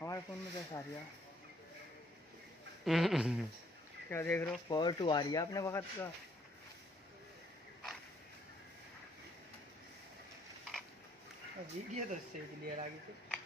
हमारे फ़ोन में कैसे आ रही है? क्या देख रहे हो? पावर 2 आ रही है अपने वक्त का। वीडियो तो इससे क्लियर आ गई थी।